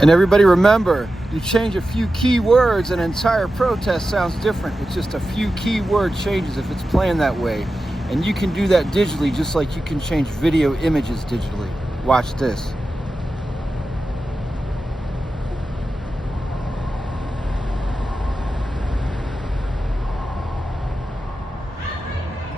And everybody remember, you change a few key words, an entire protest sounds different. It's just a few key word changes if it's planned that way. And you can do that digitally just like you can change video images digitally. Watch this.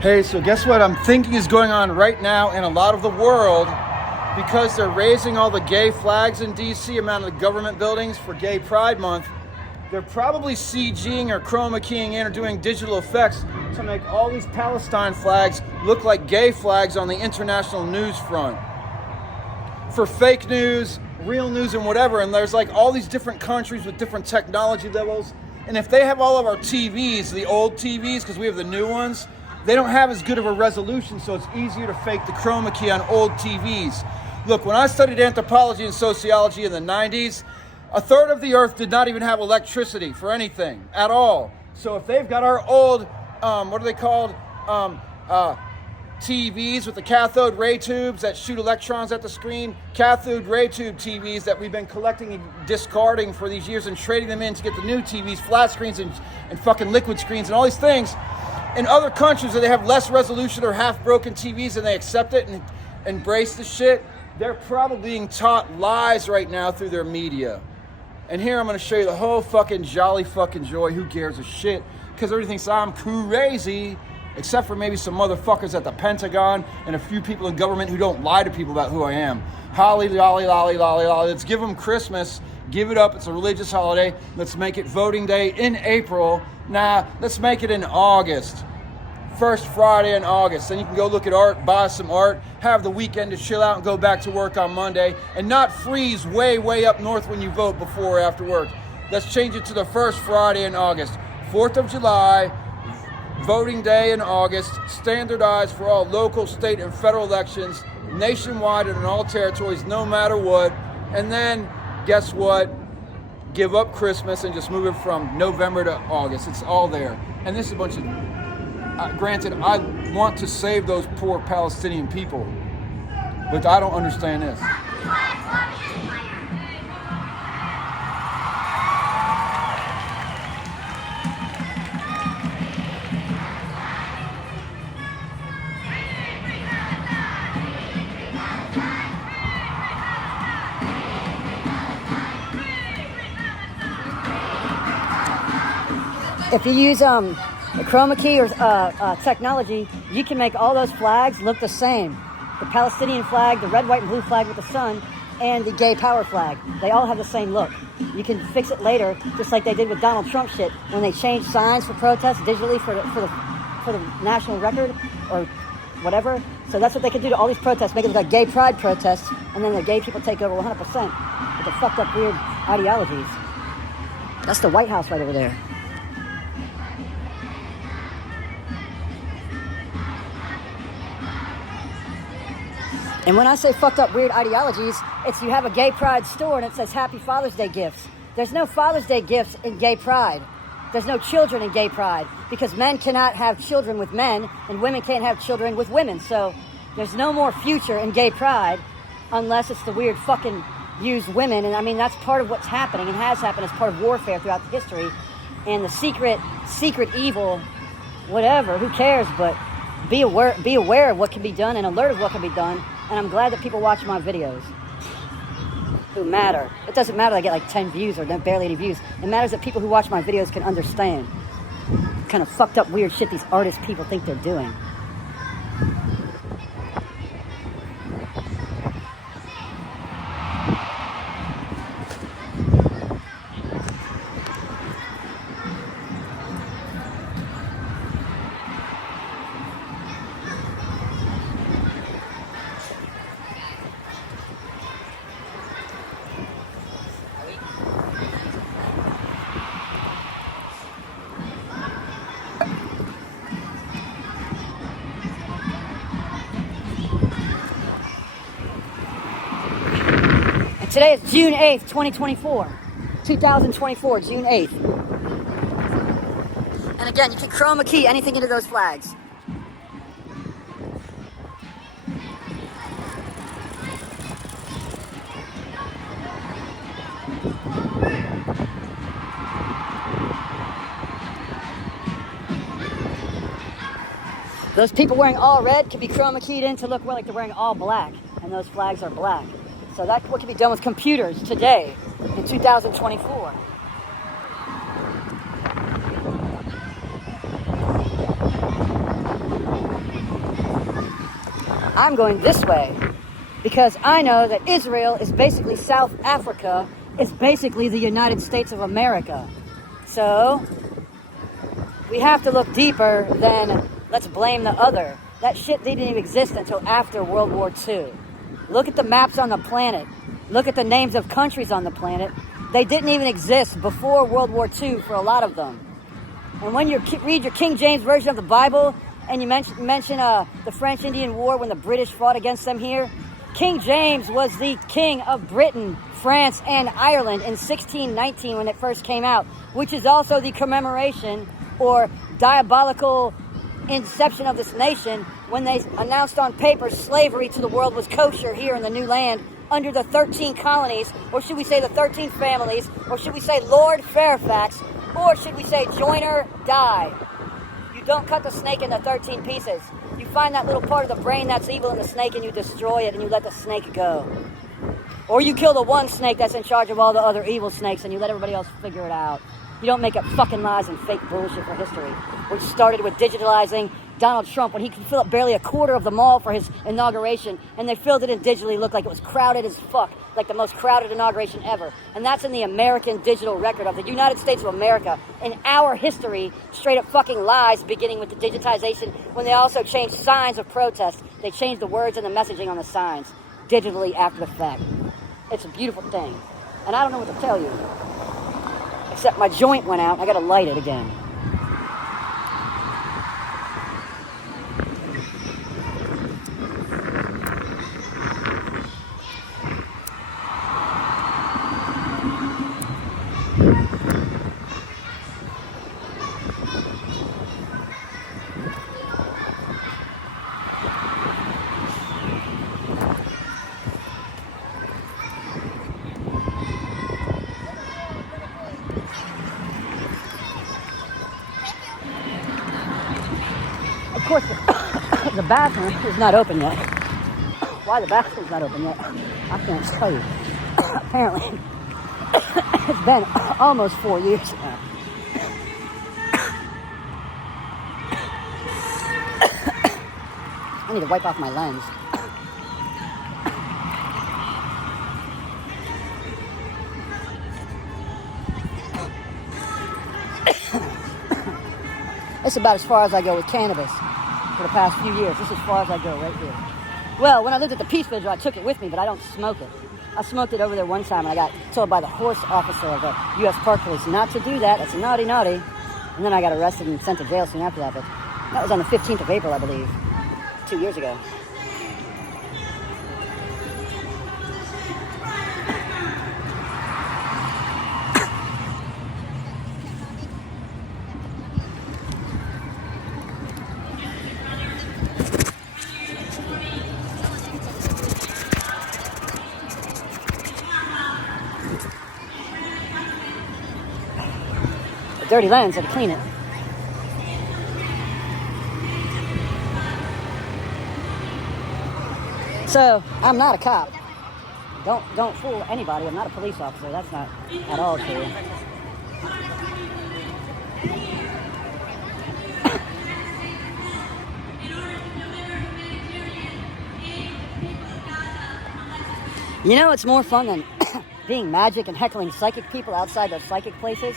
Hey, so guess what I'm thinking is going on right now in a lot of the world? Because they're raising all the gay flags in DC around the government buildings for Gay Pride Month, they're probably CGing or chroma keying in or doing digital effects to make all these Palestine flags look like gay flags on the international news front. For fake news, real news, and whatever, and there's like all these different countries with different technology levels, and if they have all of our TVs, the old TVs, because we have the new ones, they don't have as good of a resolution, so it's easier to fake the chroma key on old TVs. Look, when I studied anthropology and sociology in the 90s, a third of the earth did not even have electricity for anything at all. So if they've got our old, what are they called? TVs with the cathode ray tubes that shoot electrons at the screen, cathode ray tube TVs that we've been collecting and discarding for these years and trading them in to get the new TVs, flat screens and fucking liquid screens and all these things. In other countries where they have less resolution or half-broken TVs and they accept it and embrace the shit, they're probably being taught lies right now through their media. And here I'm going to show you the whole fucking jolly fucking joy. Who gives a shit? Because everybody thinks I'm crazy, except for maybe some motherfuckers at the Pentagon and a few people in government who don't lie to people about who I am. Holly, lolly, lolly, lolly, lolly. Let's give them Christmas. Give it up. It's a religious holiday. Let's make it voting day in April. Nah, let's make it in August. First Friday in August. Then you can go look at art, buy some art, have the weekend to chill out and go back to work on Monday and not freeze way, way up north when you vote before or after work. Let's change it to the first Friday in August. 4th of July, voting day in August, standardized for all local, state, and federal elections, nationwide and in all territories, no matter what. And then, guess what? Give up Christmas and just move it from November to August. It's all there. And this is a bunch of... granted, I want to save those poor Palestinian people, but I don't understand this. If you use the chroma key or technology, you can make all those flags look the same. The Palestinian flag, the red, white, and blue flag with the sun, and the gay power flag. They all have the same look. You can fix it later, just like they did with Donald Trump shit, when they changed signs for protests digitally for the national record or whatever. So that's what they could do to all these protests, make it look like gay pride protests, and then the gay people take over 100% with the fucked up weird ideologies. That's the White House right over there. And when I say fucked up weird ideologies, it's you have a gay pride store and it says Happy Father's Day gifts. There's no Father's Day gifts in gay pride. There's no children in gay pride because men cannot have children with men and women can't have children with women. So there's no more future in gay pride unless it's the weird fucking use women. And I mean, that's part of what's happening and has happened as part of warfare throughout the history. And the secret evil, whatever, who cares? But be aware of what can be done and alert of what can be done. And I'm glad that people watch my videos who matter. It doesn't matter that I get like 10 views or barely any views. It matters that people who watch my videos can understand what kind of fucked up weird shit these artist people think they're doing. Today is June 8th, 2024. 2024, June 8th. And again, you can chroma key anything into those flags. Those people wearing all red can be chroma keyed in to look like they're wearing all black, and those flags are black. So that's what can be done with computers today in 2024. I'm going this way because I know that Israel is basically South Africa, is basically the United States of America. So we have to look deeper than let's blame the other. That shit didn't even exist until after World War II. Look at the maps on the planet. Look at the names of countries on the planet. They didn't even exist before World War II for a lot of them. And when you read your King James Version of the Bible, and you mention the French Indian War when the British fought against them here, King James was the king of Britain, France, and Ireland in 1619 when it first came out, which is also the commemoration or diabolical inception of this nation when they announced on paper slavery to the world was kosher here in the new land under the 13 colonies, or should we say the 13 families, or should we say Lord Fairfax, or should we say join or die? You don't cut the snake into 13 pieces. You find that little part of the brain that's evil in the snake and you destroy it and you let the snake go. Or you kill the one snake that's in charge of all the other evil snakes and you let everybody else figure it out. You don't make up fucking lies and fake bullshit for history. Which started with digitalizing Donald Trump when he could fill up barely a quarter of the mall for his inauguration, and they filled it in digitally, looked like it was crowded as fuck, like the most crowded inauguration ever. And that's in the American digital record of the United States of America. In our history, straight up fucking lies, beginning with the digitization, when they also changed signs of protest. They changed the words and the messaging on the signs digitally after the fact. It's a beautiful thing. And I don't know what to tell you. Except my joint went out, I gotta light it again. Of course, the bathroom is not open yet. Why the bathroom's not open yet, I can't tell you. Apparently, it's been almost 4 years now. I need to wipe off my lens. It's about as far as I go with cannabis for the past few years. This is as far as I go right here. Well, when I lived at the Peace Vigil, I took it with me, but I don't smoke it. I smoked it over there one time, and I got told by the horse officer of the U.S. Park Police not to do that. That's a naughty, naughty. And then I got arrested and sent to jail soon after that. But that was on the 15th of April, I believe, 2 years ago. Dirty lens, I had to clean it. So, I'm not a cop. Don't fool anybody. I'm not a police officer. That's not at all true. You know what's more fun than being magic and heckling psychic people outside those psychic places?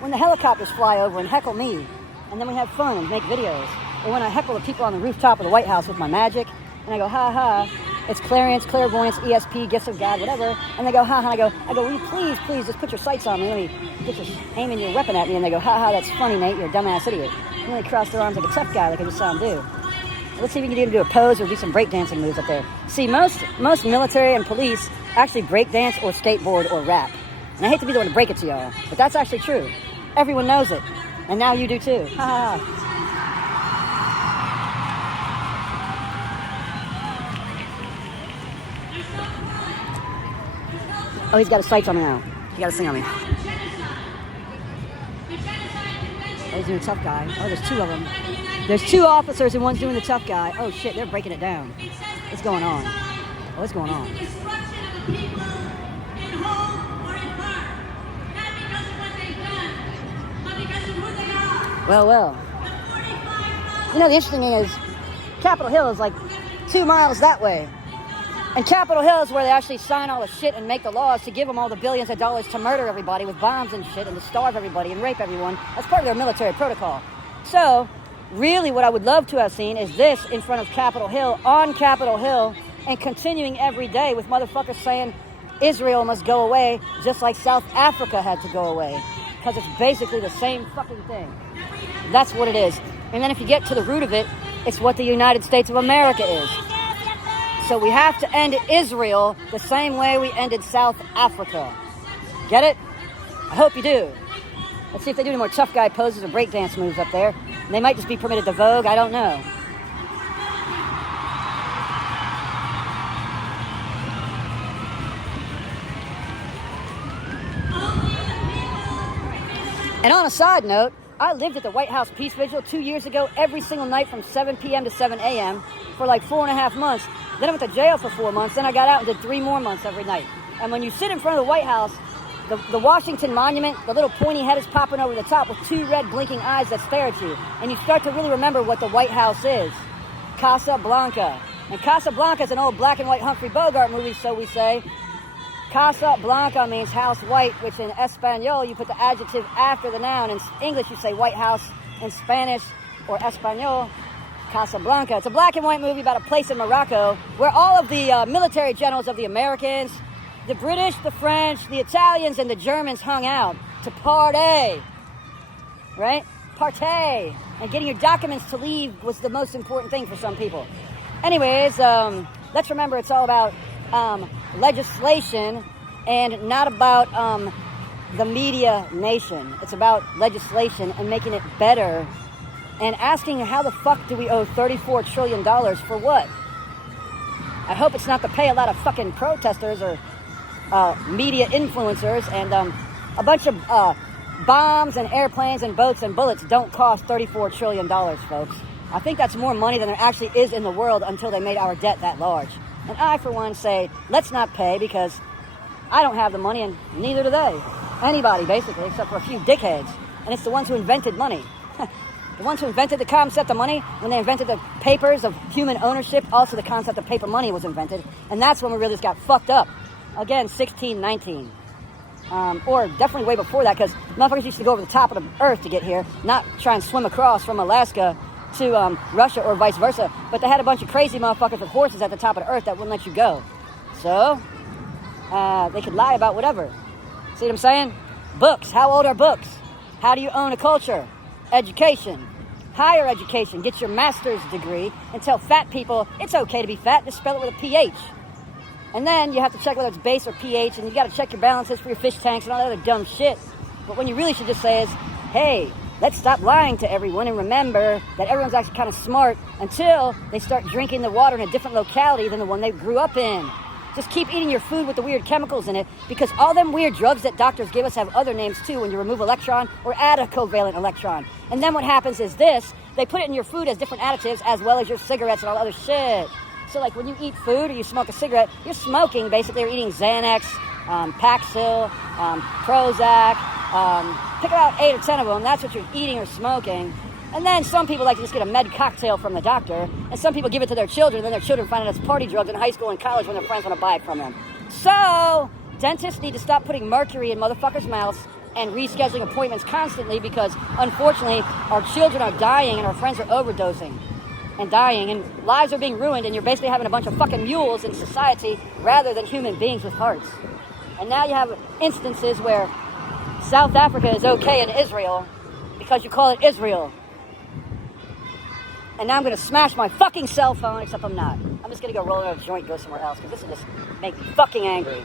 When the helicopters fly over and heckle me, and then we have fun and make videos. Or when I heckle the people on the rooftop of the White House with my magic, and I go, ha ha, it's clairvoyance, ESP, gifts of God, whatever. And they go, ha ha, I go, will you please, just put your sights on me, let me get you aiming your weapon at me. And they go, ha ha, that's funny, Nate, you're a dumbass idiot. And then they cross their arms like a tough guy, like I just saw him do. Let's see if we can do a pose or do some breakdancing moves up there. See, most military and police actually breakdance or skateboard or rap. And I hate to be the one to break it to y'all, but that's actually true. Everyone knows it. And now you do too. Ha ha ha. Oh, he's got his sights on me now. He got a thing on me. Oh, he's doing tough guy. Oh, there's two of them. There's two officers and one's doing the tough guy. Oh shit, they're breaking it down. What's going on? Oh, what's going on? Well. You know, the interesting thing is, Capitol Hill is like 2 miles that way. And Capitol Hill is where they actually sign all the shit and make the laws to give them all the billions of dollars to murder everybody with bombs and shit and to starve everybody and rape everyone. That's part of their military protocol. So, really what I would love to have seen is this in front of Capitol Hill, on Capitol Hill, and continuing every day with motherfuckers saying Israel must go away just like South Africa had to go away. Because it's basically the same fucking thing. That's what it is. And then if you get to the root of it, it's what the United States of America is. So we have to end Israel the same way we ended South Africa. Get it? I hope you do. Let's see if they do any more tough guy poses or breakdance moves up there. They might just be permitted to vogue, I don't know. And on a side note, I lived at the White House Peace Vigil 2 years ago every single night from 7 p.m. to 7 a.m. for like 4.5 months. Then I went to jail for 4 months. Then I got out and did 3 more months every night. And when you sit in front of the White House, the Washington Monument, the little pointy head is popping over the top with 2 red blinking eyes that stare at you. And you start to really remember what the White House is. Casablanca. And Casablanca is an old black and white Humphrey Bogart movie, so we say. Casa Blanca means house white, which in Espanol, you put the adjective after the noun. In English, you say White House. In Spanish or Espanol, Casa Blanca. It's a black and white movie about a place in Morocco where all of the military generals of the Americans, the British, the French, the Italians, and the Germans hung out to party. Right? Partay. And getting your documents to leave was the most important thing for some people. Anyways, let's remember it's all about legislation and not about the media nation. It's about legislation and making it better and asking how the fuck do we owe $34 trillion for what? I hope it's not to pay a lot of fucking protesters or media influencers and a bunch of bombs and airplanes and boats and bullets don't cost $34 trillion, folks. I think that's more money than there actually is in the world until they made our debt that large. And I, for one, say, let's not pay because I don't have the money and neither do they. Anybody, basically, except for a few dickheads. And it's the ones who invented money. The ones who invented the concept of money, when they invented the papers of human ownership, also the concept of paper money was invented. And that's when we really just got fucked up. Again, 1619. Or definitely way before that, because motherfuckers used to go over the top of the earth to get here, not try and swim across from Alaska to Russia or vice versa. But they had a bunch of crazy motherfuckers with horses at the top of the earth that wouldn't let you go. So, they could lie about whatever. See what I'm saying? Books. How old are books? How do you own a culture? Education. Higher education. Get your master's degree and tell fat people it's okay to be fat. Just spell it with a PH. And then you have to check whether it's base or pH, and you got to check your balances for your fish tanks and all that other dumb shit. But what you really should just say is, hey, let's stop lying to everyone and remember that everyone's actually kind of smart until they start drinking the water in a different locality than the one they grew up in. Just keep eating your food with the weird chemicals in it, because all them weird drugs that doctors give us have other names too when you remove electron or add a covalent electron. And then what happens is this, they put it in your food as different additives as well as your cigarettes and all other shit. So like when you eat food or you smoke a cigarette, you're smoking basically, you're eating Xanax, Paxil, Prozac, pick about 8 or 10 of them, that's what you're eating or smoking. And then some people like to just get a med cocktail from the doctor, and some people give it to their children, and then their children find out it's party drugs in high school and college when their friends want to buy it from them. So, dentists need to stop putting mercury in motherfuckers' mouths and rescheduling appointments constantly, because unfortunately our children are dying and our friends are overdosing and dying, and lives are being ruined, and you're basically having a bunch of fucking mules in society rather than human beings with hearts. And now you have instances where South Africa is okay in Israel because you call it Israel. And now I'm going to smash my fucking cell phone, except I'm not. I'm just going to go roll out a joint, go somewhere else, because this will just make me fucking angry.